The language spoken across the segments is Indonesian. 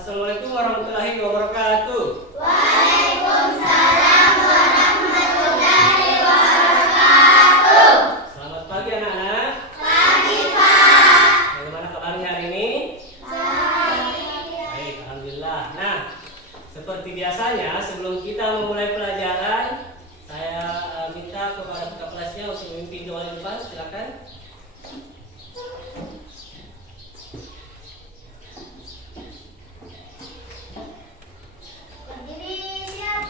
Assalamualaikum warahmatullahi wabarakatuh. Waalaikumsalam warahmatullahi wabarakatuh. Selamat pagi anak-anak. Pagi Pak. Bagaimana kabarnya hari ini? Baik. Baik, alhamdulillah. Nah, seperti biasanya sebelum kita memulai pelajaran, saya minta kepada ketua kelasnya untuk memimpin doa di depan. Silakan. Berdiri siap.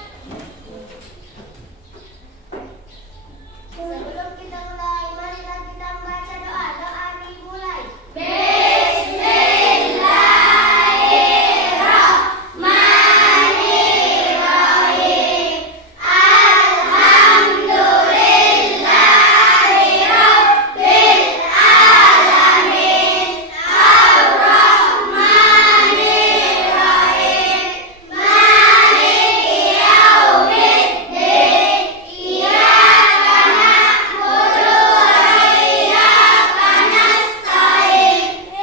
Sebelum kita mulai, marilah kita membaca doa. Doa dimulai. Bismillahirrahmanirrahim. Alhamdulillahirabbil alamin. Ar-Rahmanirrahim. Maliki yaumiddin. Iyyaka na'budu wa iyyaka nasta'in.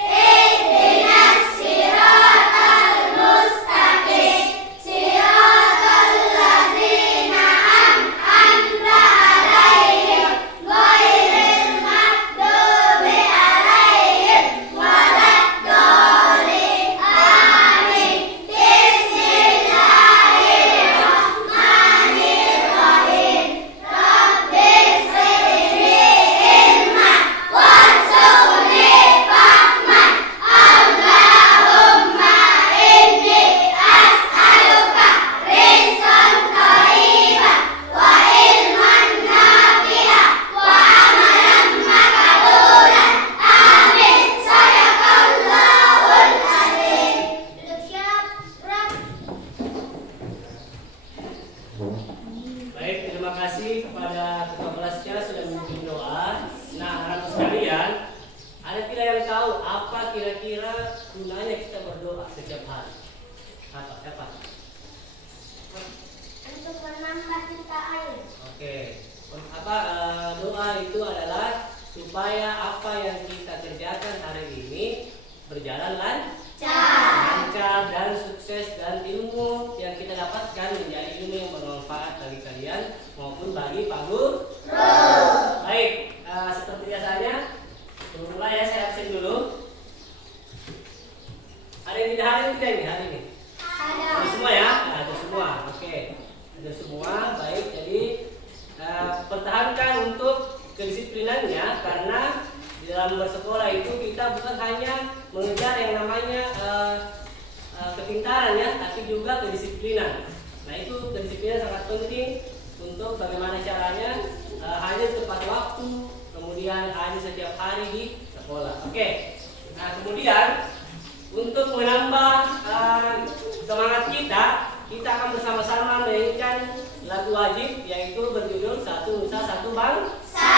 Ihdinas siratal mustaqim. Siratal ladzina an'amta 'alaihim ghairil maghdubi 'alaihim waladdallin. Amin. Bismillahirrahmanirrahim. Rabbis zidni ilman warzuqni fahman. Allahumma inni as'aluka rizqan thayyiban wa ilman nafi'an wa amalan maqbulan. Amin. Sadaqallahul azim. Duduk siap. Gerak. Baik, terima kasih kepada ketua kelasnya sudah memimpin doa. Nah, anak sekalian, ada tidak yang tahu apa kira-kira gunanya kita berdoa setiap hari? Apa? Untuk menambah cinta air. Oke. Doa itu adalah supaya apa yang kita kerjakan hari ini berjalan lancar dan sukses, dan ilmu yang kita dapatkan menjadi ilmu yang bermanfaat bagi kalian maupun bagi Pak Guru. Baik, seperti biasanya sebelum mulai ya saya absen dulu. Ada yang tidak hadir tidak ini hari ini? Ada semua ya? Ada semua. Oke. Ada semua. Baik, jadi pertahankan untuk kedisiplinannya, karena di dalam bersekolah itu kita bukan hanya mengejar yang namanya kepintaran ya, tapi juga kedisiplinan. Nah, itu kedisiplinan sangat penting untuk bagaimana caranya hadir tepat waktu, kemudian hadir setiap hari di sekolah. Oke. Nah, kemudian untuk menambah semangat kita akan bersama-sama menyanyikan lagu wajib, yaitu berjudul Satu Nusa Satu Bangsa.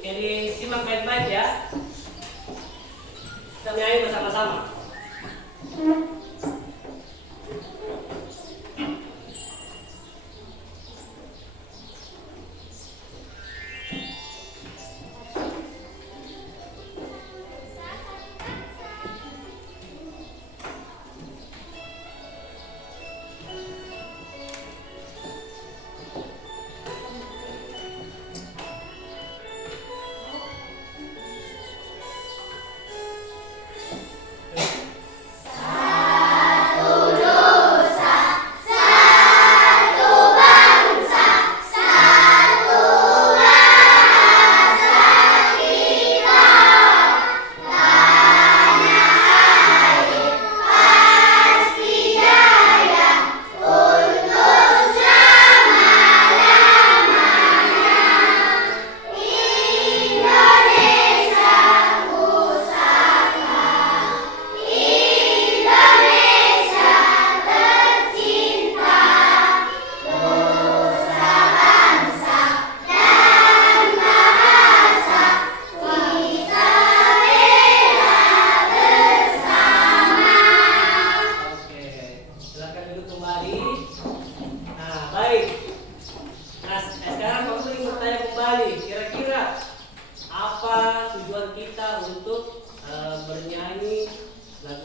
Jadi simak baik-baik ya. Kita menyanyi bersama-sama. Satu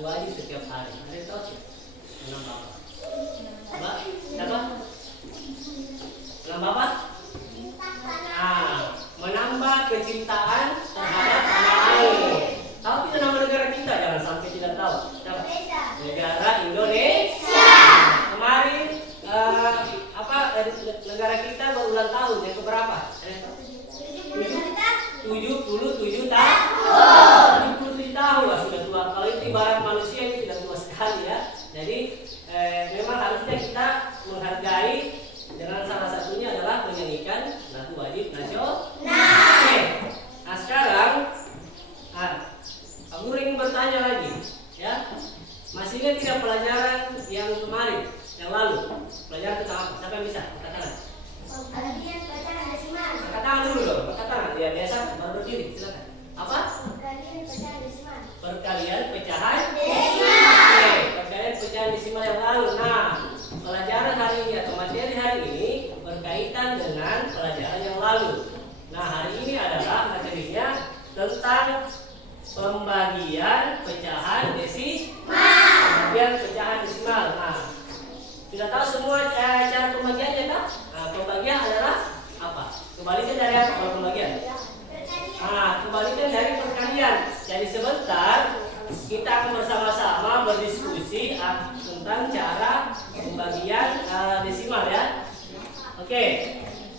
wajib setiap hari. Ada yang tahu sih? Menambah apa? Apa? Siapa? Menambah apa? Menambah kecintaan terhadap tanah air. Tahu tidak nama negara kita? Jangan sampai tidak tahu. Siapa? Negara Indonesia. Kemarin negara kita berulang tahun yang keberapa? 77 tahun. 77 tahun lah sudah tua. Kalau itu ibarat manusia itu tidak tua sekali ya. Jadi memang harusnya kita menghargai, dengan salah satunya adalah menyanyikan lagu wajib nasional. Oke. Nah sekarang, Pak Guru ingin bertanya lagi, ya. Masih ingat tidak pelajaran yang kemarin, yang lalu? Pelajaran tentang apa? Siapa yang bisa? Angkat tangan. Pembagian pecahan desimal. Angkat tangan dulu dong. Angkat tangan. Ya biasa baru berdiri. Silakan. Apa? Pembagian pecahan desimal. Perkalian pecahan Desimal. Oke, perkalian pecahan desimal yang lalu. Nah, pelajaran hari ini atau materi hari ini berkaitan dengan pelajaran yang lalu. Nah, hari ini adalah materinya tentang pembagian pecahan desimal. Pembagian pecahan desimal. Nah, sudah tahu semua cara pembagiannya kan? Nah, pembagian adalah apa? Kebalikan dari apa kalau pembagian? Kebalikan dari perkalian. Jadi sebentar kita akan bersama-sama berdiskusi tentang cara pembagian desimal ya. Oke.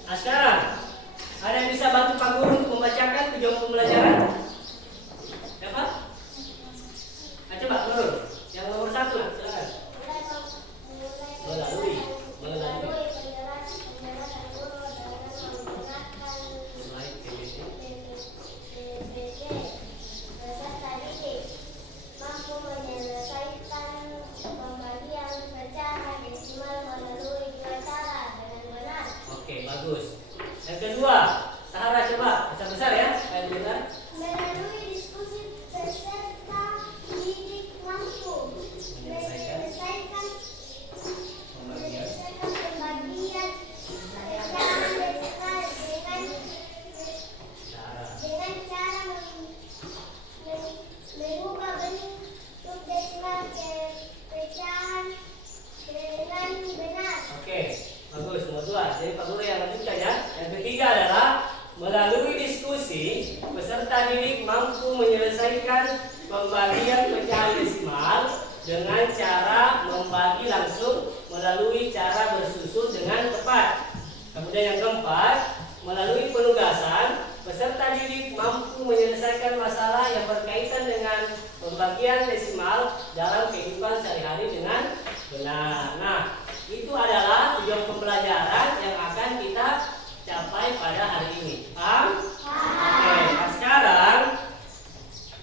Nah sekarang ada yang bisa bantu Pak Guru untuk membacakan tujuan pembelajaran? Siapa? Nah, coba Guru. Yang nomor 1 lah, silakan. Melalui. Bagus. Yang kedua, Sahara coba besar-besar ya, kayak benar. Melalui diskusi peserta didik mampu menyelesaikan pembagian pecahan desimal dengan cara mengubah bentuk desimal ke pecahan dengan benar. Oke. Bagus, nomor 2. Jadi Pak Guru yang lanjutkan ya. Yang ketiga adalah melalui diskusi peserta didik mampu menyelesaikan pembagian pecahan desimal dengan cara membagi langsung melalui cara bersusun dengan tepat. Kemudian yang keempat, melalui penugasan peserta didik mampu menyelesaikan masalah yang berkaitan dengan pembagian desimal dalam kehidupan sehari-hari dengan benar. Nah, itu adalah tujuan pembelajaran yang akan kita capai pada hari ini. Paham? Oke, nah sekarang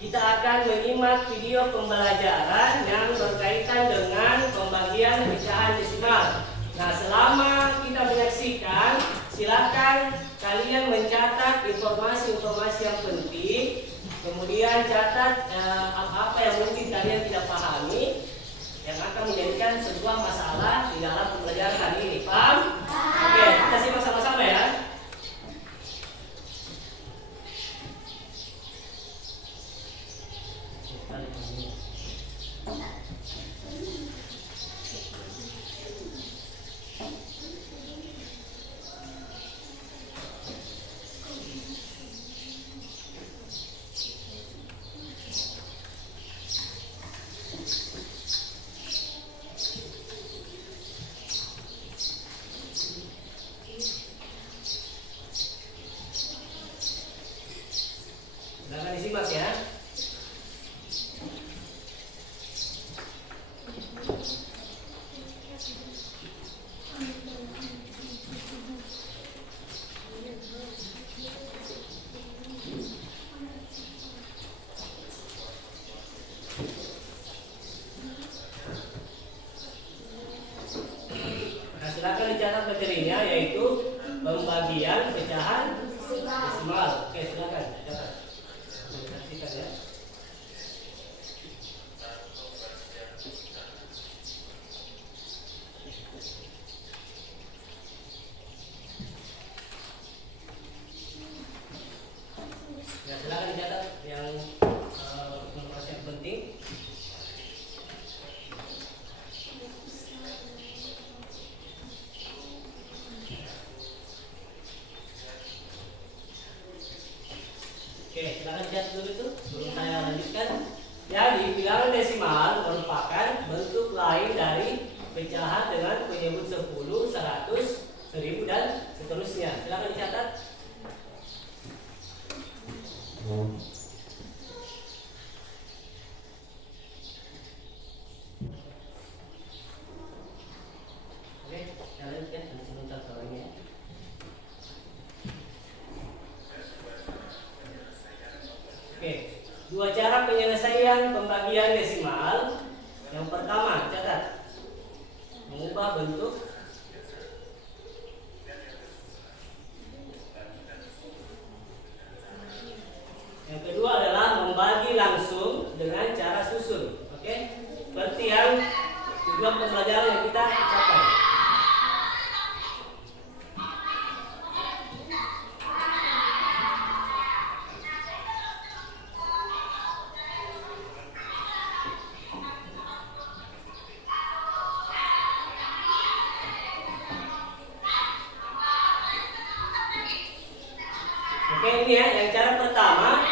kita akan menyimak video pembelajaran yang berkaitan dengan pembagian pecahan desimal. Nah, selama kita menyaksikan, silakan kalian mencatat informasi-informasi yang penting, kemudian catat apa-apa yang mungkin kalian tidak pahami, yang akan menjadikan sebuah masalah di dalam pembelajaran kali ini. Paham? Oke, kita simak sama-sama ya. Silakan disimak ya. Nah, silakan dicatat materinya, yaitu pembagian pecahan desimal. Oke, silakan catat. Saksikan ya. silakan lihat dulu itu sebelum saya lanjutkan. Jadi bilangan desimal merupakan bentuk lain dari pecahan dengan penyebut 10, 100, 1000 dan seterusnya. Silakan dicatat. Oke, saya lanjutkan nanti sebentar soalnya. Oke, dua cara penyelesaian pembagian desimal. Yang pertama, catat. Mengubah bentuk. Yang kedua adalah membagi langsung dengan cara susun. Oke, seperti yang tujuan pembelajaran yang kita capai. Oke, ini ya, yang cara pertama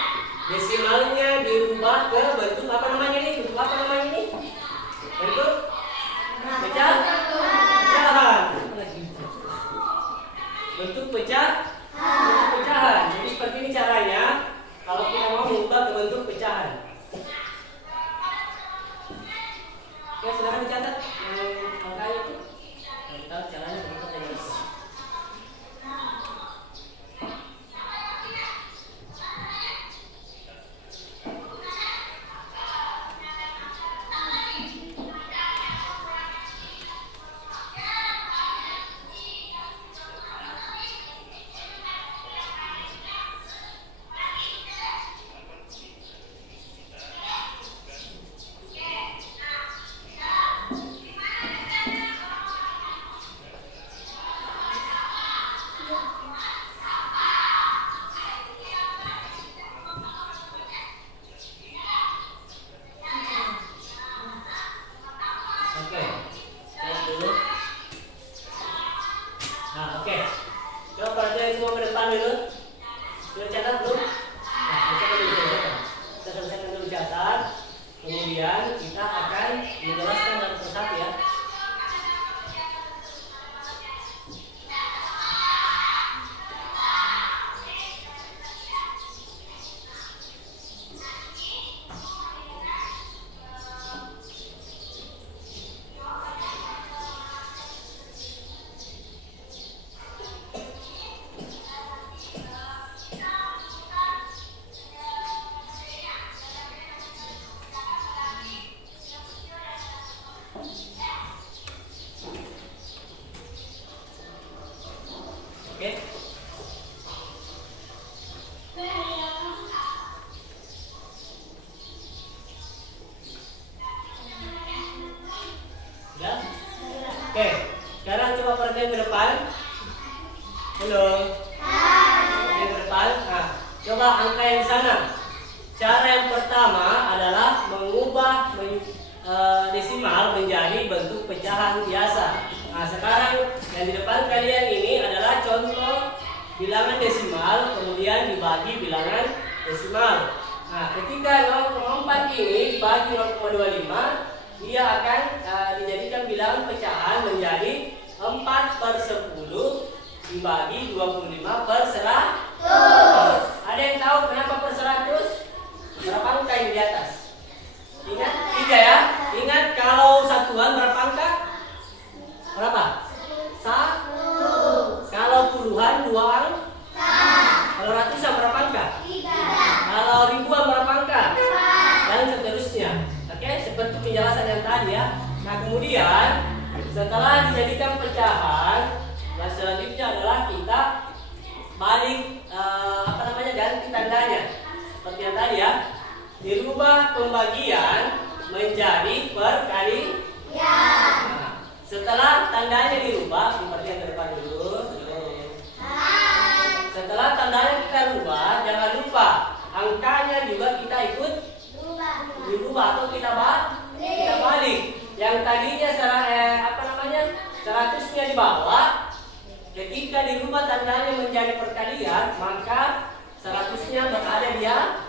desimalnya dirubah ke bentuk apa namanya ini? Bentuk apa namanya ini? Bentuk pecahan. Bentuk pecahan. Jadi seperti ini caranya kalau kita mau mengubah ke bentuk pecahan. Oke, silakan dicatat angkanya itu. Kita tahu caranya bagaimana. Kemudian kita akan menjelaskan satu persatu ya. Oke. Ya. Oke. Sekarang coba perhatian ke depan. Halo. Perhatian ke depan. Nah, coba angka yang sana. Cara yang pertama adalah mengubah desimal menjadi bentuk pecahan biasa. Nah, sekarang yang di depan kalian ini adalah contoh bilangan desimal kemudian dibagi bilangan desimal. Nah, ketika 0,4 ini dibagi 0,25, dia akan dijadikan bilangan pecahan menjadi 4/10 dibagi 25/100. Ada yang tahu kenapa per 100? Berapa angka yang di atas? Ingat 3 ya. Ingat kalau satuan berapa angka? Berapa? 1. Kalau puluhan 2 angka. Kalau ratusan berapa angka? 3. Kalau ribuan berapa angka? 4. Dan seterusnya. Oke, seperti penjelasan yang tadi ya. Nah, kemudian setelah dijadikan pecahan, yang selanjutnya adalah kita balik ganti tandanya. Seperti yang tadi ya. Dirubah pembagian menjadi per kali. Ya. Nah, setelah tandanya dirubah, seperti yang ke depan dulu. Setelah tandanya kita rubah, jangan lupa angkanya juga kita ikut dirubah atau kita balik. Yang tadinya 100-nya di bawah, ketika dirubah tandanya menjadi perkalian, maka 100-nya berada di atas.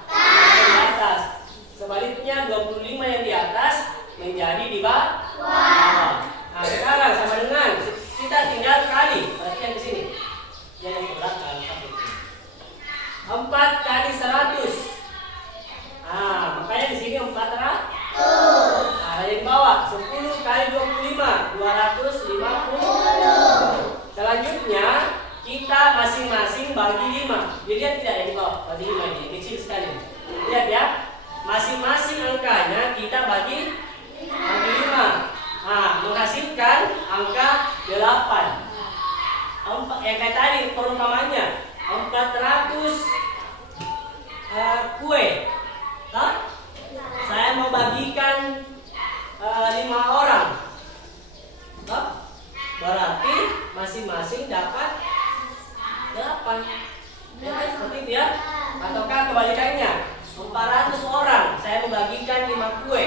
kebalikannya. 400 orang saya membagikan 5 kue.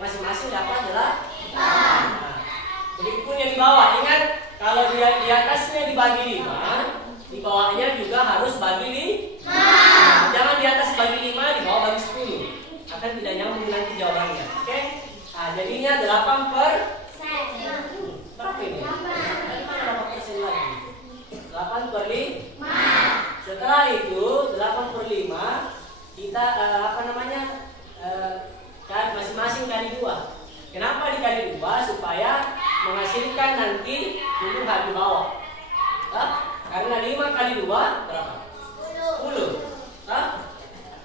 Masing-masing dapat adalah 8. Nah, begitupun yang di bawah. Ingat, kalau di atasnya dibagi 5, di bawahnya juga harus bagi 5. Nah, jangan di atas bagi 5, di bawah bagi 10. Akan tidak nyambung nanti jawabannya. Oke? Nah, jadinya 8 per berapa ini? Dari mana berapa persen lagi? 8 per 5. Setelah itu 8 per 5 kita masing-masing kali 2. Kenapa dikali 2? Supaya menghasilkan nanti hubungan di bawah. Karena 5 kali 2 berapa? 10.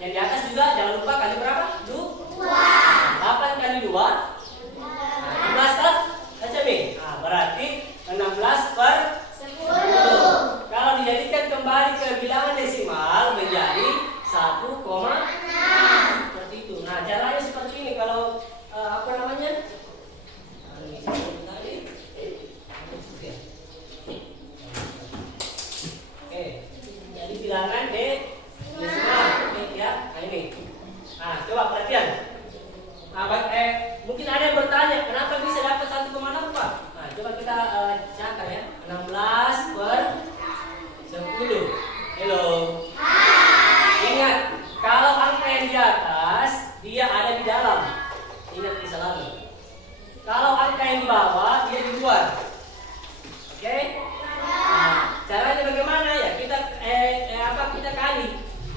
Yang di atas juga jangan lupa kali berapa? 2. 8 kali 2 16 kan? Baca nih. Nah, berarti 16 per 10. Kalau dijadikan kembali ke bilangan desimal menjadi 1,6. Seperti itu. Nah, caranya seperti ini. Kalau jadi bilangan desimal. Ya. Nah, ini. Nah, coba perhatian. Mungkin ada yang bertanya, kenapa bisa dapat 1,6, Pak? Nah, coba kita catat ya. 16 per 10. Halo. Ingat, kalau angka yang di atas, dia ada di dalam. Ingat ini selalu. Kalau angka yang di bawah, dia di luar. Oke? Nah, caranya bagaimana ya? Kita kita kali.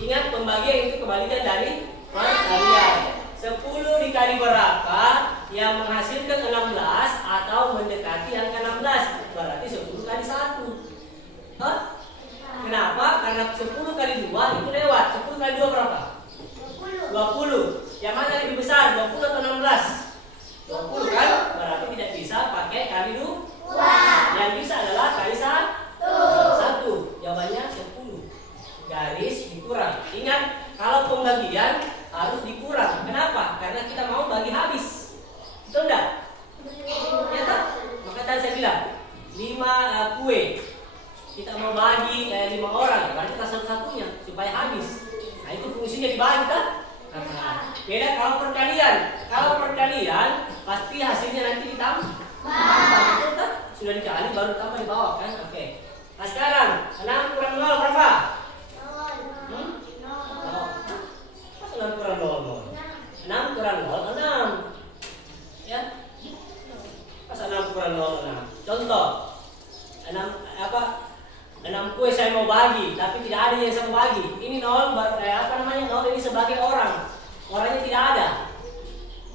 Ingat, pembagian itu kebalikan dari perkalian. 10 dikali berapa yang menghasilkan 16 atau mendekati angka 16? Berarti 10 kali 1. Kenapa? Karena 10 kali 2 itu lewat. 10 kali 2 berapa? 20. Yang mana lebih besar? 20 atau 16? 20 kan? Berarti tidak bisa pakai kali 2. Yang bisa adalah kali 1. Jawabannya 10. Garis dikurang. Ingat, kalau pembagian harus dikurang. Kenapa? Karena kita mau bagi habis. Betul enggak? Ya tak? Maka tadi saya bilang 5 kue kita mau bagi 5 orang, berarti kita satu-satunya supaya habis. Nah, itu fungsinya dibagi kan? Beda kalau perkalian. Kalau perkalian pasti hasilnya nanti ditambah. Betul tak? Sudah dikali baru tambah di bawah kan? Oke. Nah, sekarang 6 kurang 0 berapa? 6 kurang 0. 6 kurang 0, 6. Ya. Pas 6 kurang 0, 6. Contoh. 6 kue saya mau bagi, tapi tidak ada yang saya mau bagi. Ini 0, 0 ini sebagai orang. Orangnya tidak ada.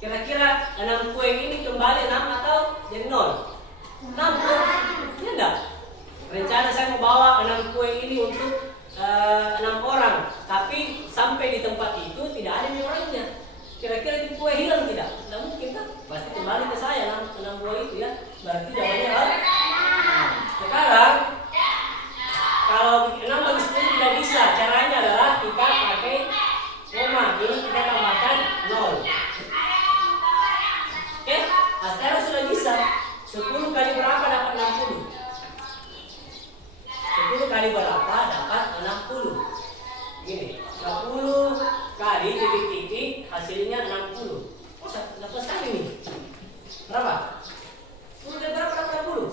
Kira-kira 6 kue ini kembali 6 atau jadi 0? 6 kan? Iya enggak? Rencana saya mau bawa 6 kue ini untuk 6 orang, tapi sampai di tempat itu tidak ada yang orangnya. Kira-kira di kue hilang tidak? Tidak mungkin kan? Pasti kembali ke saya 6 buah itu ya. Berarti jawabannya adalah. Sekarang kalau 6 bagi 10 tidak bisa. Caranya adalah kita pakai koma. Ini kita tambahkan 0. Oke? Nah, sekarang sudah bisa. 10 kali berapa dapat 60? 10 kali berapa dapat 60? Gini, 10 kali titik-titik hasilnya 60. Oh, dapat sekali nih. Berapa? 10 kali berapa dapat 60?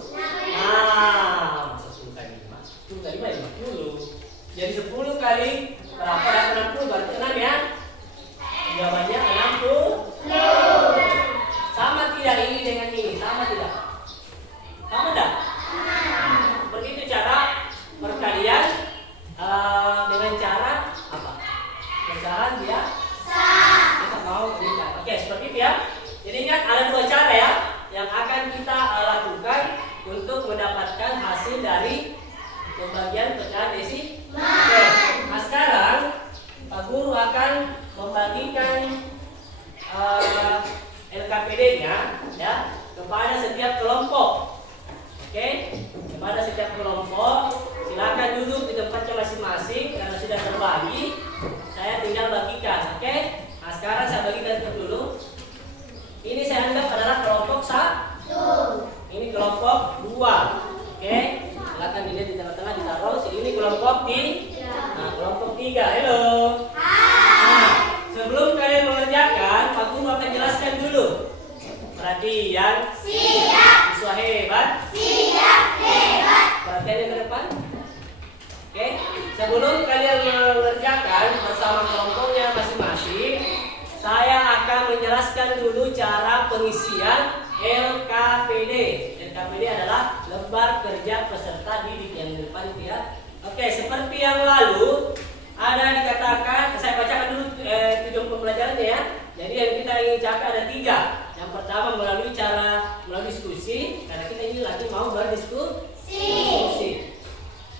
Nah, masa 10 kali 5? 10 kali 5 50. Jadi 10 kali berapa dapat 60? Berarti 6 ya? Jawabannya 60. Sama tidak ini dengan ini? Sama tidak? Sama tidak? Begitu cara perkalian dengan cara apa? Pecahan biasa. Kita mau ini kan? Oke, seperti itu ya. Jadi ingat ada 2 cara ya yang akan kita lakukan untuk mendapatkan hasil dari pembagian pecahan desimal. Oke. Nah, sekarang Pak Guru akan membagikan LKPD-nya ya kepada setiap kelompok. Oke, kepada setiap kelompok silakan duduk di tempatnya masing-masing karena sudah terbagi. Saya tinggal bagikan. Oke, nah sekarang saya bagikan dulu. Ini saya anggap adalah kelompok 1. Ini kelompok 2. Oke, silakan dilihat di tengah-tengah ditaruh. Ini kelompok 3. Nah, kelompok 3. Halo. Perhatian. Siap. Siswa hebat. Siap. Hebat. Perhatian yang ke depan. Oke, sebelum kalian mengerjakan bersama kelompoknya masing-masing, saya akan menjelaskan dulu cara pengisian LKPD. LKPD adalah lembar kerja peserta didik yang di depan itu ya. Oke, seperti yang lalu ada dikatakan, saya bacakan dulu tujuan pembelajarannya ya. Jadi yang kita ingin capai ada 3. Yang pertama melalui diskusi, karena kita ini lagi mau berdiskusi.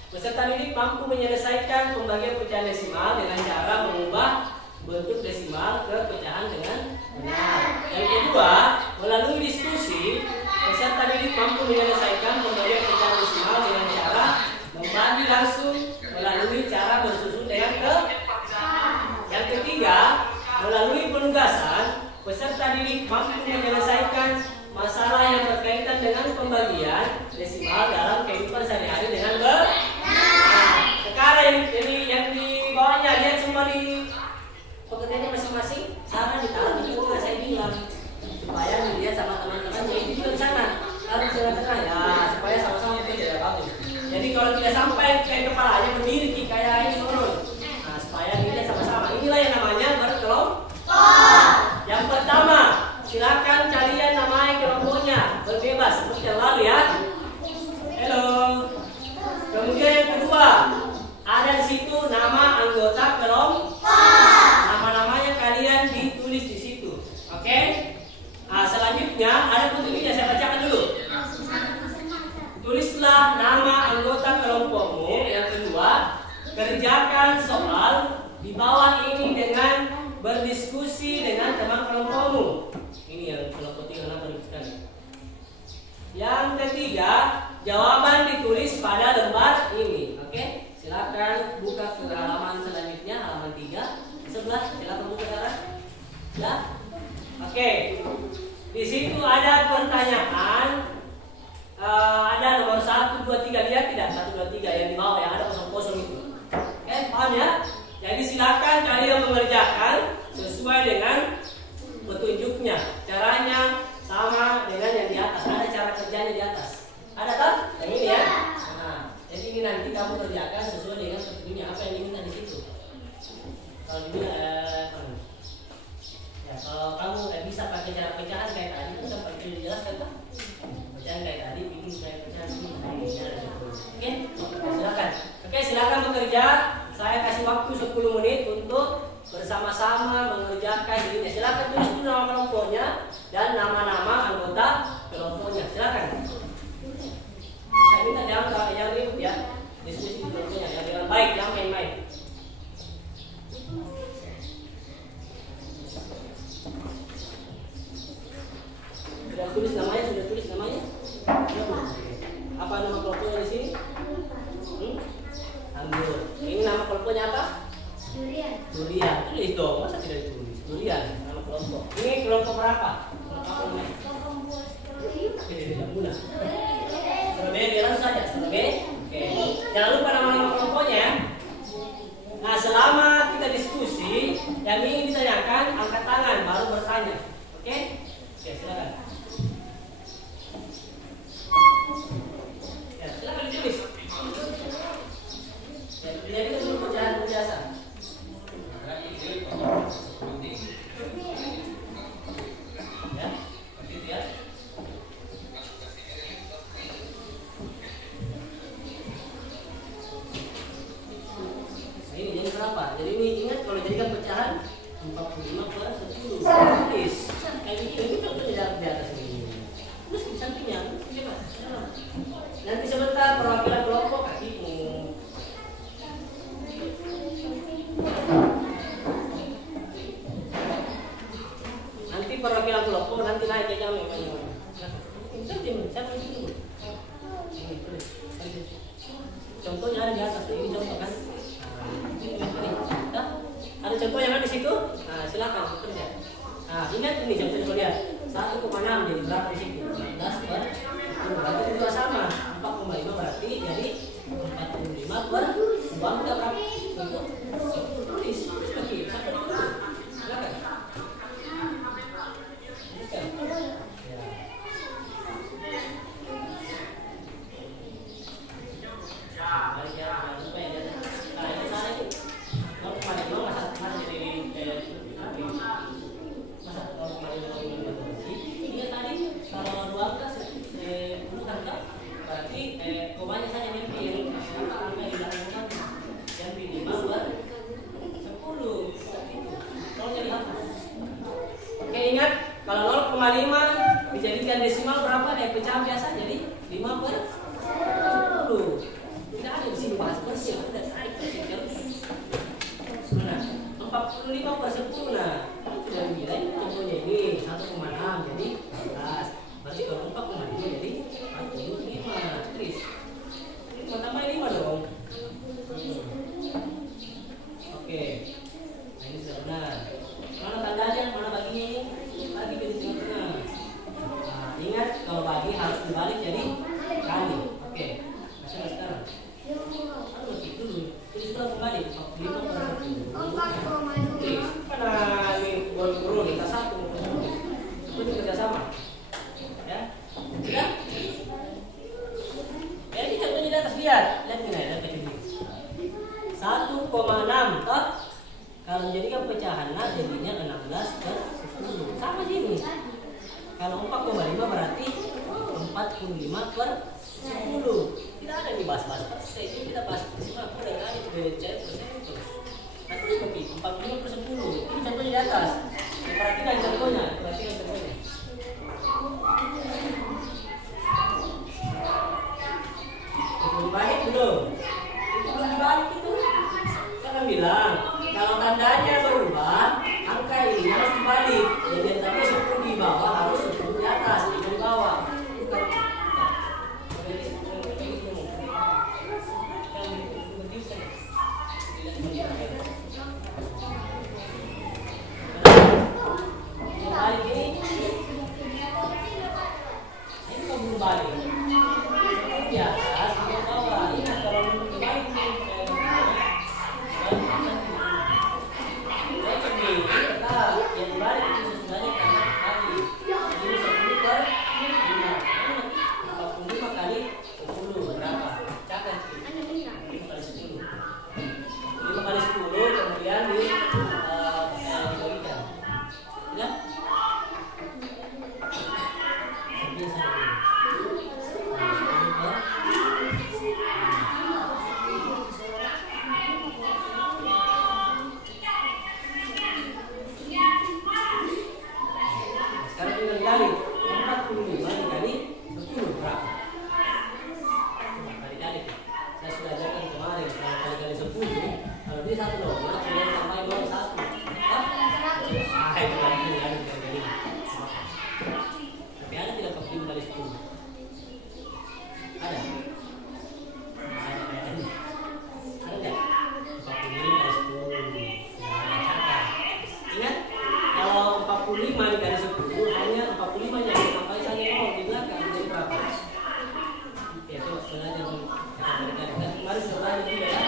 Peserta didik mampu menyelesaikan pembagian pecahan desimal dengan cara mengubah bentuk desimal ke pecahan dengan benar. Yang kedua, melalui diskusi, peserta didik mampu menyelesaikan pembagian pecahan desimal dengan cara membagi langsung melalui cara bersusun dengan ke. Yang ketiga, melalui penugasan, peserta didik mampu menyelesaikan masalah yang berkaitan dengan pembagian desimal dalam kehidupan sehari-hari dengan benar. Sekarang yang di bawahnya lihat semua di pekerjaannya masing-masing. Saran ditaruh di tengah saya bilang supaya dilihat sama teman-temannya. Itu juga di sana taruh di tengah ya supaya sama-sama bekerja bagus. Jadi kalau tidak sampai kayak kepalanya berdiri kayak ini turun. Nah supaya dilihat sama-sama. Inilah yang namanya berkelompok. Yang pertama, silakan kalian namai kelompoknya berbebas seperti yang lalu ya. Halo. Kemudian yang kedua, ada di situ nama anggota kelompok. Nama-namanya kalian ditulis di situ. Oke? Nah, selanjutnya ada petunjuknya, saya bacakan dulu. Tulislah nama anggota kelompokmu. Yang kedua, kerjakan soal di bawah ini dengan berdiskusi dengan teman kelompokmu. Ini yang kelompok 3 kenapa sekali. Yang ketiga, jawaban ditulis pada lembar ini. Oke? Silakan buka ke halaman selanjutnya, halaman 3 sebelah. Silakan buka sekarang. Ya. Oke. Di situ ada pertanyaan. Ada nomor 1, 2, 3. Lihat tidak? 1, 2, 3 yang di bawah yang ada kosong-kosong itu. Oke, paham ya? Jadi silakan kalian mengerjakan sesuai dengan petunjuknya. Caranya sama dengan yang di atas. Ada cara kerjanya di atas. Ada tak? Yang ini ya. Nah, jadi ini nanti kamu kerjakan sesuai dengan petunjuknya apa yang diminta di situ. Kalau kalau kamu nggak bisa pakai cara pecahan kayak tadi, itu kan pakai dijelaskan tak? Pecahan kayak tadi, bikin kayak pecahan ini. Oke, silakan. Oke, silakan bekerja. Saya kasih waktu 10 menit untuk bersama-sama mengerjakan dirinya. Silakan tulis dulu nama kelompoknya dan nama-nama anggota kelompoknya. Silakan. Saya minta yang ribut ya. Diskusi kelompoknya yang dengan baik, jangan main-main. Sudah tulis namanya? Apa nama kelompoknya di sini? Anggur. Ini nama kelompoknya apa? Durian. Tulis dong, masa tidak ditulis? Durian, nama kelompok. Ini kelompok berapa? Strawberry, langsung saja. Strawberry. Oke. Jangan lupa nama-nama kelompoknya. Nah, selama kita diskusi, yang ingin ditanyakan angkat tangan baru bertanya. Oke? Oke, silakan. Ya, silakan ditulis. Ya, kita dulu pecahan biasa. Ya, seperti itu ya. Ini jadi berapa? Jadi ini ingat kalau jadikan pecahan 45/10. Tulis. Kayak ini contohnya di atas ini. Terus di sampingnya, coba. Nanti sebentar perwakilan kelompok kakimu. Nanti perwakilan kelompok nanti naik ke jam yang mana? Contohnya ada di atas, ini contoh kan? Ada contoh yang ada di situ? Nah, silakan bekerja. Nah, ingat ini contoh lihat 1,6 jadi berapa di situ? 11/10. Berarti itu sama 4,5 berarti jadi 45/2 berapa? Untuk tulis lagi sampai 20. Silakan. 4,5 dijadikan desimal berapa? Pecahan biasa jadi 5/10. Tidak ada di sini bahas persen, kita tarik persen terus. Nah, 45/10. Nah, itu dari nilai contohnya ini 1,6 jadi 14. Berarti kalau 4,5 jadi 45. Terus ini tambah 5 dong. Oke. Nah, ini sudah benar. Mana tandanya? Mana baginya ini? Bagi ke tengah-tengah. Nah, ingat kalau bagi harus dibalik jadi kali. Oke. Masuk sekarang. Aduh, dulu. Terus kita kembali 45/10. Oke. Mana ini guru kita satu. Itu kerjasama. Ya. Sudah? Ya, ini contohnya di atas lihat. Lihat ini, lihat ini. 1,6 toh? Kalau menjadikan pecahan jadinya 16/10. Sama sini. Kalau 4,5 berarti 45/10. Tidak ada di bahas-bahas persen. Ini kita bahas persen. Aku udah kali dari persen terus. Nah, terus seperti 45/10. Ini contohnya di atas. Perhatikan contohnya. Perhatikan contohnya. Itu dibalik belum? Itu belum dibalik itu. Saya kan bilang kalau tandanya berubah, angka ini harus dibalik. Jadi tadi 10 di bawah harus 10 di atas, di bawah. Balik ini, ini kok belum balik? Di atas, di bawah. Ingat kalau belum dibalik yang balik itu sebenarnya karena kali jadi 10/5. 45 kali 10 berapa? Catat 5 kali 10. 5 kali 10 kemudian dibagikan. Ya? Biasa dulu. Sekarang tinggal dikali 45 dikali 10 berapa? Kali-kali. Saya sudah ajarkan kemarin kalau kali 10 kalau dia 1 loh, dia tambah 2 1. Itu lagi kali. Tapi ada tidak 45 kali 10? Ada? Ada kayaknya. Ada enggak? 45 kali 10. Nah, ingat kalau 45 dikali 10 hanya 45 nya ditambah saja 0 di belakang jadi berapa? Ya coba belajar dulu. Dan kemarin sudah belajar juga ya.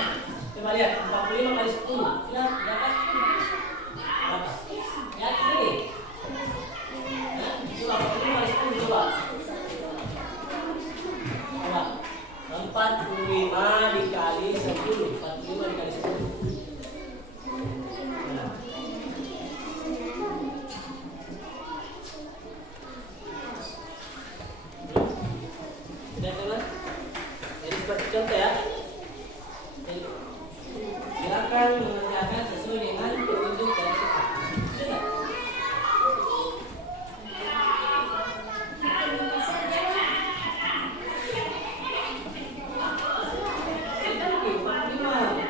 Coba lihat 45 kali 10. Lihat dapat berapa? Ya ini. Nah, itu 45 kali 10 coba. Coba 45 dikali 10. 45 dikali 10. Jadi seperti contoh ya. Jadi, silakan mengerjakan sesuai dengan petunjuk dari kita. Sudah.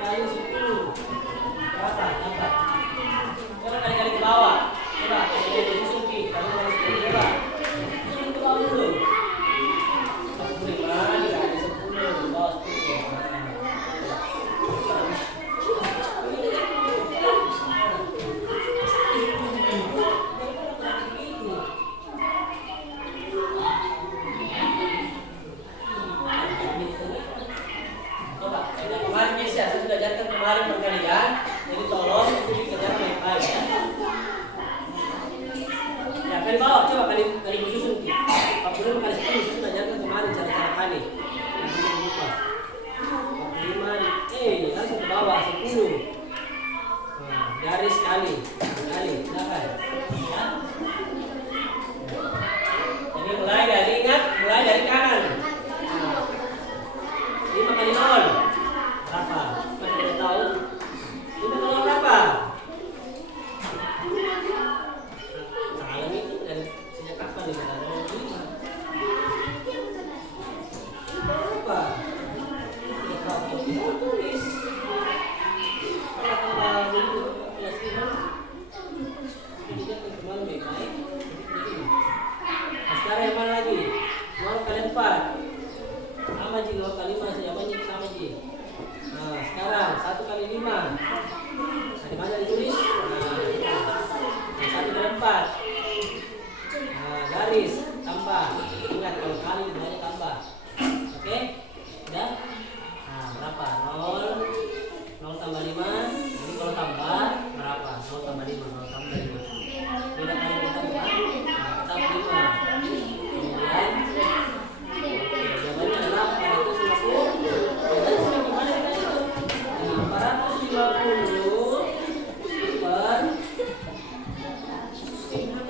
Kali 10 berapa? Dapat. Coba kali-kali ke bawah. Coba kali-kali susun kali 10 coba. Susun ke bawah dulu. 45 dikali 10 di bawah 10. Kemarin saya sudah ajarkan kemarin perkalian, jadi tolong itu dikerjakan baik-baik ya. Ya kali bawah, coba kali susun. 45 kali 10 saya sudah ajarkan kemarin cara-cara kali. Nanti lupa. 45 langsung ke bawah 10. Nah, garis kali, silakan. Ya. Jadi mulai dari kanan. Nah, 5 kali 0 berapa? Masih tidak tahu? 5 kali 0 berapa? Salah itu dan sejak kali kita ada 5. Berapa? Tidak tahu. Kita tulis. Kalau tambah dulu kelas 5. Jadi kan kemarin baik. Nah, sekarang yang mana lagi? 0 kali 4. Sama Ji, 0 kali 5 jawabannya sama Ji. Nah, sekarang 1 kali 5. Di mana ditulis? Nah, 1 kali 4. Nah, garis tambah. Ingat kalau kali banyak tambah. Oke? Udah? Nah, berapa? 0 tambah 5. Jadi kalau tambah berapa? 0 tambah 5. 0 tambah 5. Beda kali kita tambah. Nah, tambah 5. Kemudian jawabannya adalah 450. Gimana kita itu? Nah, 450 per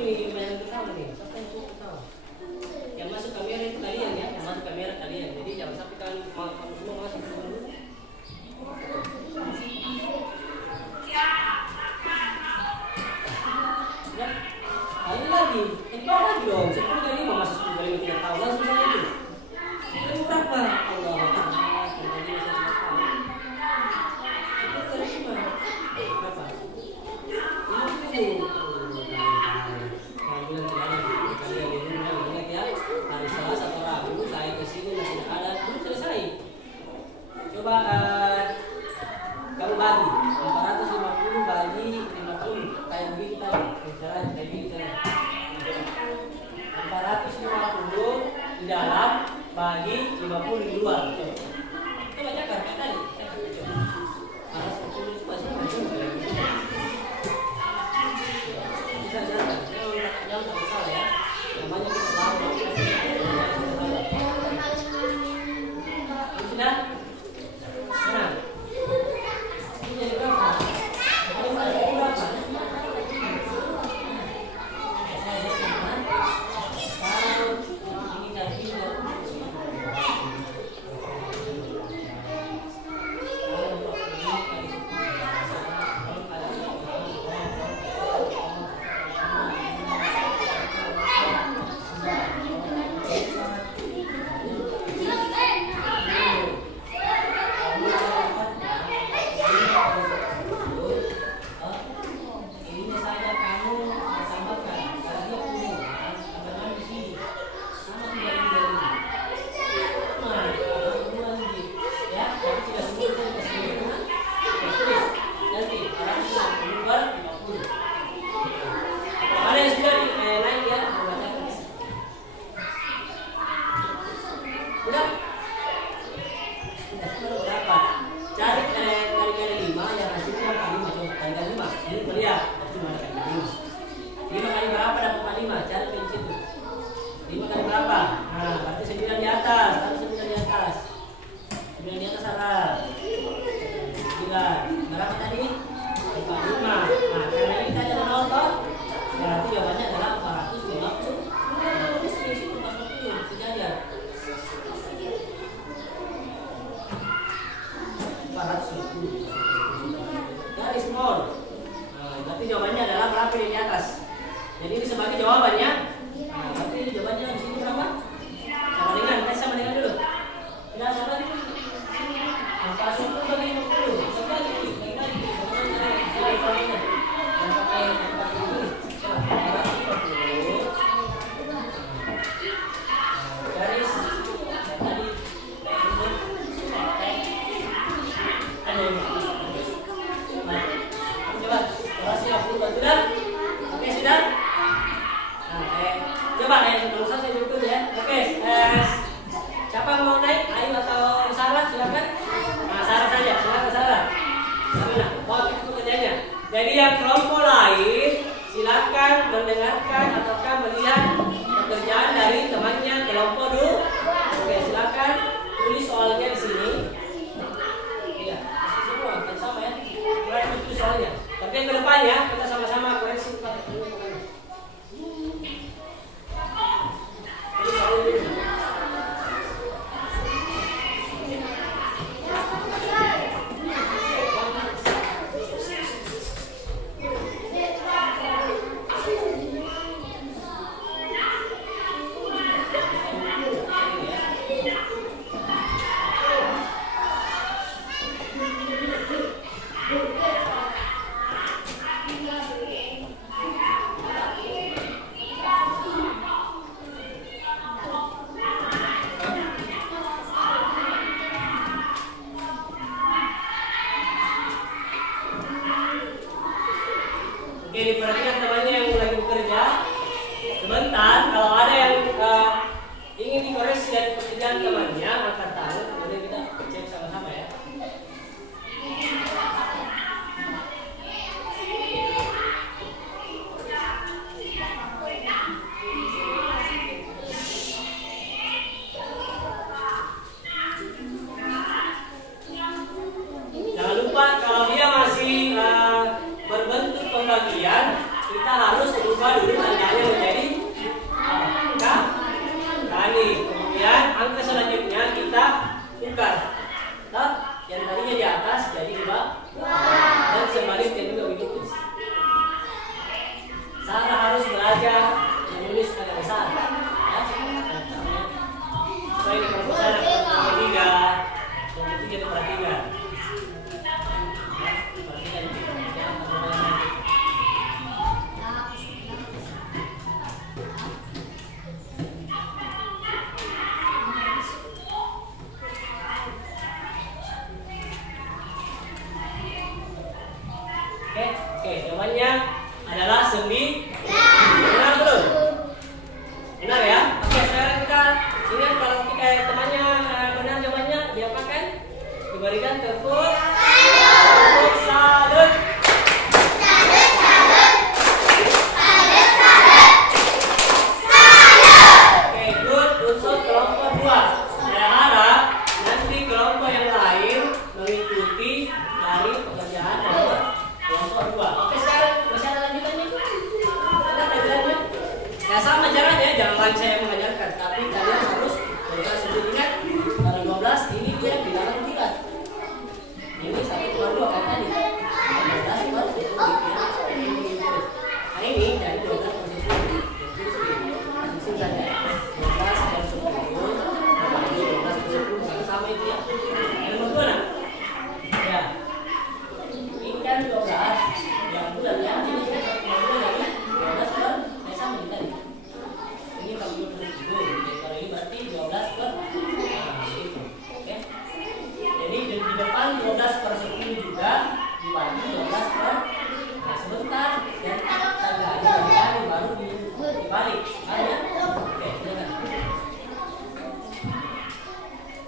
ini main ketawa nih. Siapa yang suka ketawa? Yang masuk kamera itu kalian ya, yang masuk kamera kalian. Jadi jangan sampai kan kamu semua masuk dulu. Ya, kali lagi, ketawa lagi dong. 10 kali 5 masuk 10 kali 5 tidak tahu langsung saja itu. Ini berapa? Allah Akbar. Kembali saya tidak tahu. 10 kali 5 berapa? 50. Hari Selasa atau Rabu saya kesini masih ada, belum selesai. Coba kamu bagi 450 bagi 50 kayak begini tadi, caranya kayak begini caranya. 450 di dalam bagi 50 di luar. Coba cakar kayak tadi. Harus 10 itu masih bisa jalan. Jangan tak salah ya. Namanya kita tahu. Sudah? Mana? Ini jadi berapa? Ini berapa? Ini dari ini. Berapa tadi? 45. Nah, karena ini kita ada nonton, berarti jawabannya adalah 450. Ini situ masukin sejajar. 450. Garis nol. Nah, berarti jawabannya adalah berapa di atas? Jadi ini sebagai jawabannya. Nah, berarti jawabannya di sini berapa? Sama dengan, sama dengan dulu. Tidak sama. 450 bagi 50. Oke, sudah? Nah, perhatikan temannya yang lagi bekerja. Sebentar, kalau ada yang ingin dikoreksi dari pekerjaan temannya, angkat tangan, kemudian kita cek sama-sama ya. Jangan lupa kalau dia masih berbentuk pembagian, kita harus ubah dulu tandanya menjadi kali. Kemudian angka selanjutnya kita tukar. Yang tadinya di atas jadi di bawah. Dan sebaliknya juga begitu. Sarah harus belajar menulis agak besar. Ya. Supaya ini kalau saya ketiga, yang ketiga diperhatikan. Oke, jawabannya adalah 9. Benar belum? Benar ya? Oke, sekarang kita ingat kalau kita temannya benar jawabannya diapakan? Diberikan tepuk salut. Oke, good. Untuk kelompok 2. Saya harap nanti kelompok yang lain mengikuti dari pekerjaan kelompok 2. Oke, sekarang masih ada lanjutannya? Ada pelajarannya? Ya sama caranya, jangan saya mengajarkan, tapi kalian harus berusaha sendiri. Ingat, kalau 12 ini dia di dalam bulat. Ini 1/2 kan tadi. 12/10. Nah ini dari 12/10. Langsung saja. 12/10. Bagi 12/10 sama itu ya. Yang kedua nah. Ya. Ini kan 12 yang bulat ya. Ini kan 1/2 dari 12 per sama ini tadi. Ini kalau 12/10. Kalau ini berarti 12 per gitu. Oke. Jadi di depan 12/10 juga dibagi 12 per. Nah sebentar dan tandanya baru dibalik. Ada? Oke, silakan.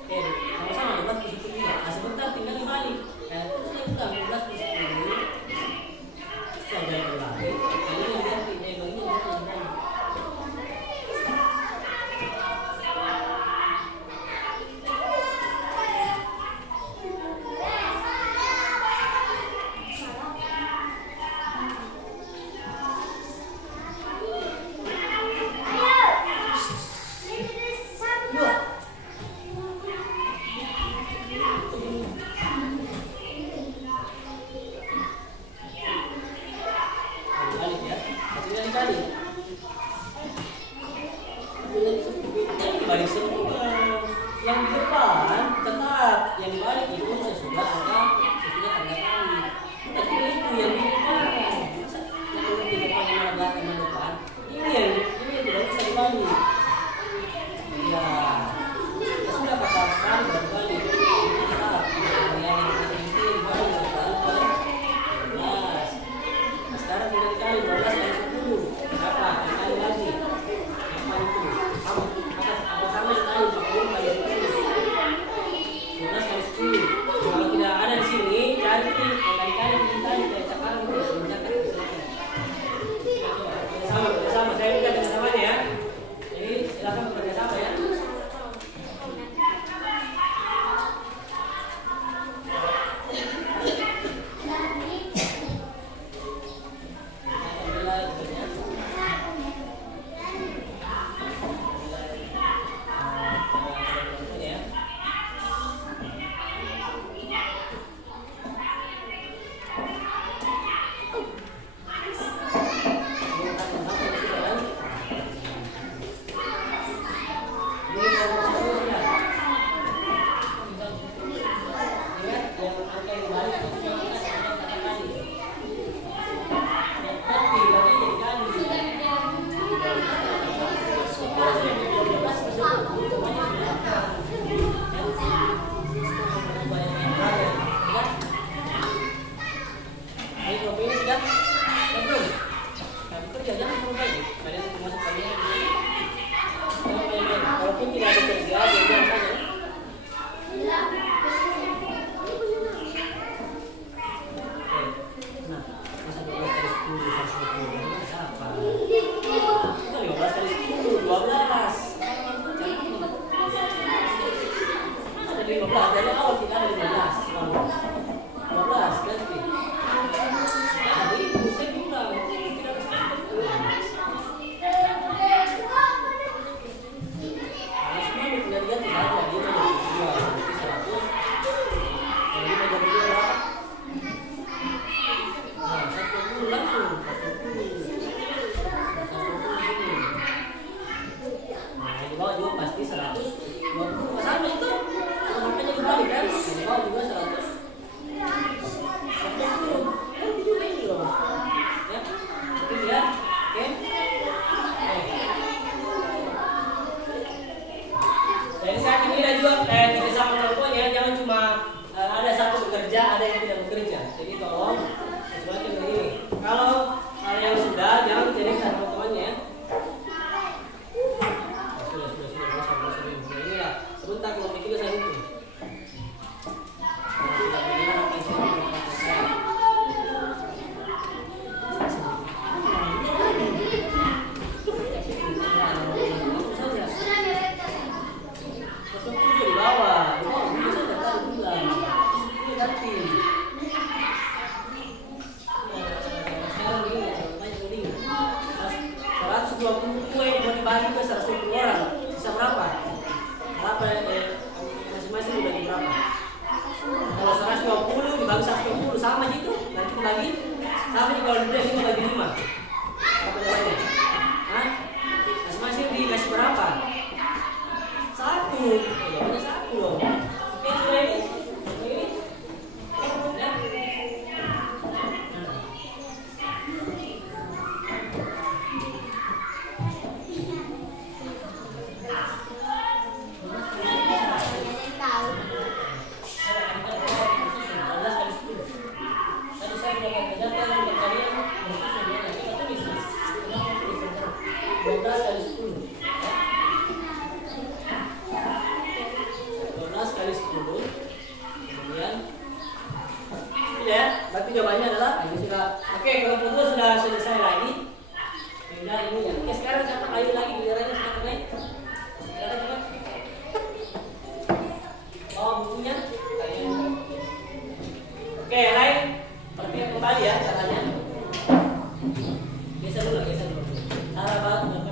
Oke, sama-sama 12/10. Nah sebentar tinggal dibalik. Terus dia bukan 12/10. Saya jalan berbalik. Ini ganti, ini ganti. Balik ya, tinggal dibalik. Yang dibalik semua. Yang di depan tetap yang dibalik itu sesudah tanda kali. Tapi itu yang di depan. Yang di depan yang ada belakang yang depan. Ini yang tidak bisa dibalik. Ya, sudah katakan berbalik. Tetap yang ini dibalik selalu ke 12. Sekarang kita dikali 12/10. Berapa? Dikali lagi. Apa itu? Sama sekali 40/10. 12/10. Kalau tidak ada di sini, cari kali-kali kita cakar. Geser dulu. Salah banget.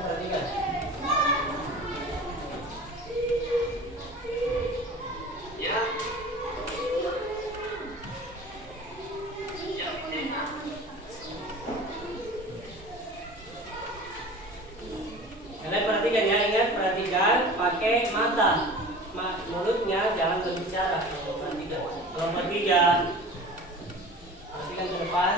Perhatikan. Kalian perhatikan ya, ingat perhatikan pakai mata, mulutnya jangan berbicara. Perhatikan. Kalau bertiga, perhatikan ke depan.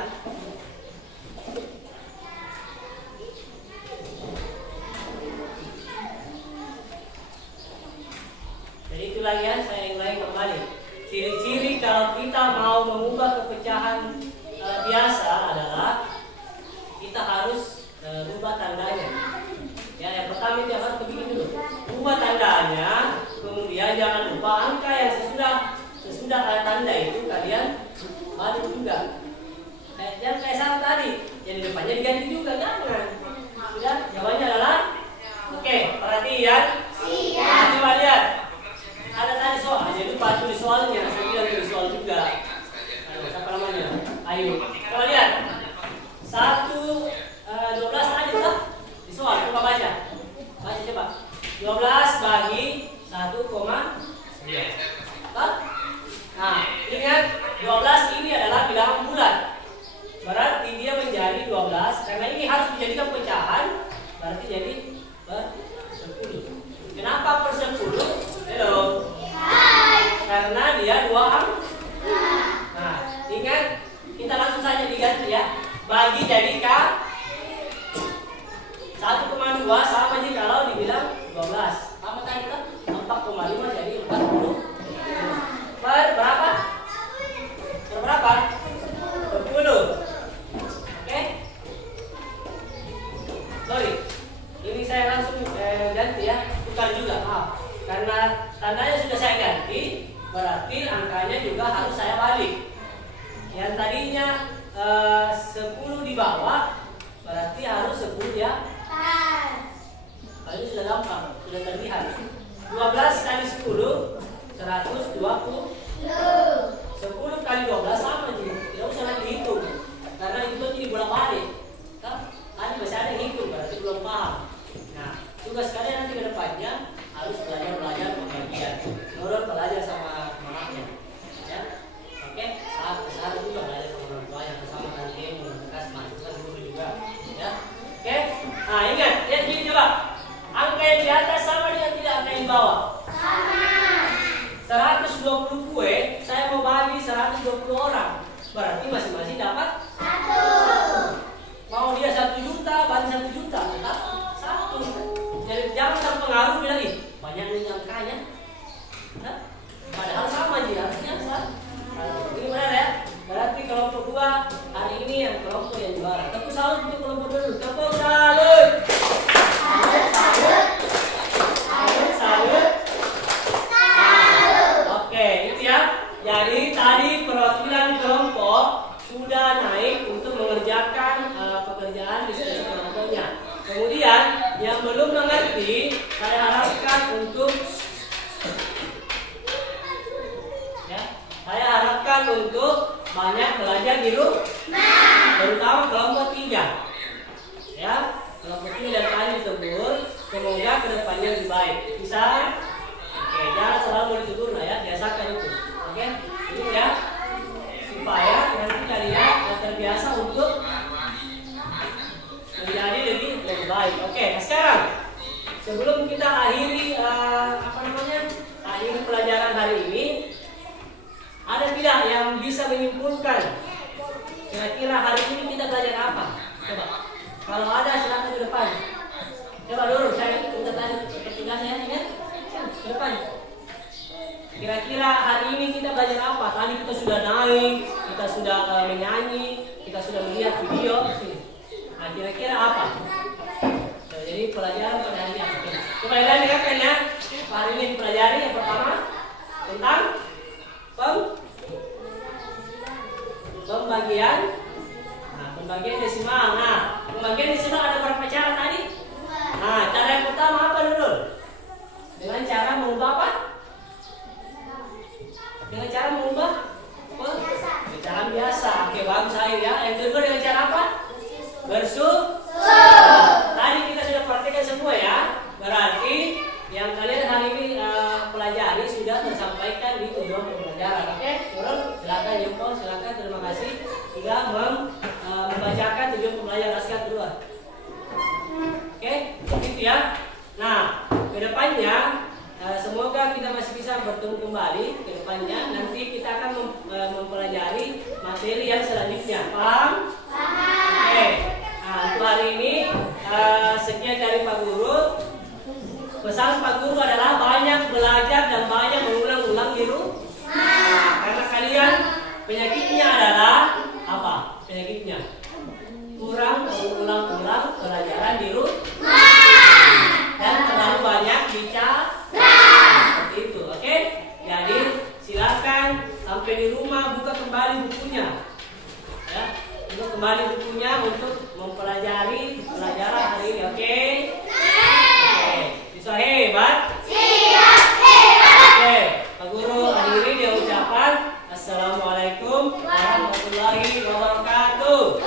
Jadi itulah ya, saya ulangi kembali. Ciri-ciri kalau kita mau mengubah kepecahan biasa adalah kita harus ubah tandanya. Ya, yang pertama itu harus begini dulu. Ubah tandanya, kemudian jangan lupa angka yang sesudah tanda itu kalian balik juga. Jangan kayak sama tadi, yang di depannya diganti juga, jangan. Sudah, jawabannya adalah oke, perhatian. Siap. Coba lihat. Ada tadi soal, jadi lupa tulis soalnya. Saya bilang tulis soal juga. Apa namanya? Ayo, coba lihat. 12 tadi tak? Di soal, coba baca. Baca coba. 12 bagi 1,9. Nah, ingat 12 ini adalah bilangan bulat. Berarti dia menjadi 12. Karena ini harus dijadikan pecahan, berarti jadi 10. Kenapa per 10? Hello. Karena dia 2 angka. Nah, ingat kita langsung saja diganti ya. Bagi jadi K 1,2 sama aja kalau dibilang 12. Apa tadi kan? 4,5 jadi 40. Per berapa? Per berapa? 10. Oke? Sorry. Ini saya langsung ganti ya. Tukar juga, maaf. Karena tandanya sudah saya ganti, berarti angkanya juga harus saya balik. Yang tadinya 10 di bawah, berarti harus 10 ya. Kalau ini sudah gampang, sudah terlihat. 12 kali 10, 120. 10 kali 12 sama juga. Tidak usah lagi hitung, karena itu jadi bolak-balik. Tadi masih ada yang hitung, berarti belum paham. Nah, tugas kalian nanti ke depannya harus belajar pembagian. Nurut belajar sama mamanya. Ya. Oke, saat juga belajar sama orang tua yang bersama tadi dia menggunakan mahasiswa guru juga. Ya. Oke. Nah, ingat, lihat sini coba. Angka yang di atas sama dengan tidak angka yang di bawah? Sama. 120 kue, saya mau bagi 120 orang. Berarti masing-masing dapat 1. Mau dia 1 juta, bagi 1 juta, tetap 1. Jadi jangan terpengaruh bilang ih banyak nih yang kaya. Nah, padahal sama aja harusnya sama. Ini benar ya. Berarti kelompok 2 hari ini yang kelompok yang juara. Tepuk salut untuk kelompok dulu. Tepuk salut. Salut. Oke, itu ya. Jadi tadi perwakilan kelompok sudah naik untuk mengerjakan pekerjaan diskusi kelompoknya. Kemudian yang belum mengerti, saya harapkan untuk banyak belajar di rumah, terutama kelompok 3. Ya, kelompok 3 dan kali ditegur, semoga kedepannya lebih baik. Bisa? Oke, jangan selalu mau ditegur lah ya, biasakan itu. Oke, ini ya, supaya nanti kalian terbiasa untuk menjadi lebih baik. Oke, nah sekarang sebelum kita akhiri akhiri pelajaran hari ini, ada tidak yang bisa menyimpulkan kira-kira hari ini kita belajar apa? Coba, kalau ada silakan ke depan. Coba dulu saya minta tanya tugasnya, ingat ke depan. Kira-kira hari ini kita belajar apa? Tadi kita sudah naik, kita sudah menyanyi, kita sudah melihat video. Nah, kira-kira apa? Jadi pelajaran pada hari ini. Coba kalian dengarkan ya. Hari ini dipelajari yang pertama tentang pembagian. Nah, pembagian desimal. Nah, pembagian desimal ada berapa cara tadi? Nah, cara yang pertama apa dulu? Dengan cara mengubah apa? Dengan cara mengubah pecahan biasa. Oke, bagus Ayu ya. Yang kedua dengan cara apa? Tadi kita sudah praktekkan semua ya. Berarti yang kalian hari ini pelajari sudah tersampaikan di tujuan pembelajaran. Oke, turun silakan Yoko, silakan, terima kasih sudah membacakan tujuan pembelajaran naskah kedua. Oke, begitu ya. Nah, kedepannya semoga kita masih bisa bertemu kembali kedepannya. Nanti kita akan mempelajari materi yang selanjutnya. Paham? Oke. Nah, untuk hari ini sekian dari Pak Guru. Pesan Pak Guru adalah banyak belajar dan banyak mengulang-ulang di rumah. Karena kalian penyakitnya adalah apa? Penyakitnya kurang mengulang-ulang pelajaran di rumah dan terlalu banyak bicara. Seperti itu, oke? Jadi silakan sampai di rumah buka kembali bukunya, ya. Buka kembali bukunya untuk mempelajari pelajaran hari ini, oke? Bisa hebat? Siap hebat. Oke, Pak Guru akhiri dia ucapan Assalamualaikum warahmatullahi wabarakatuh.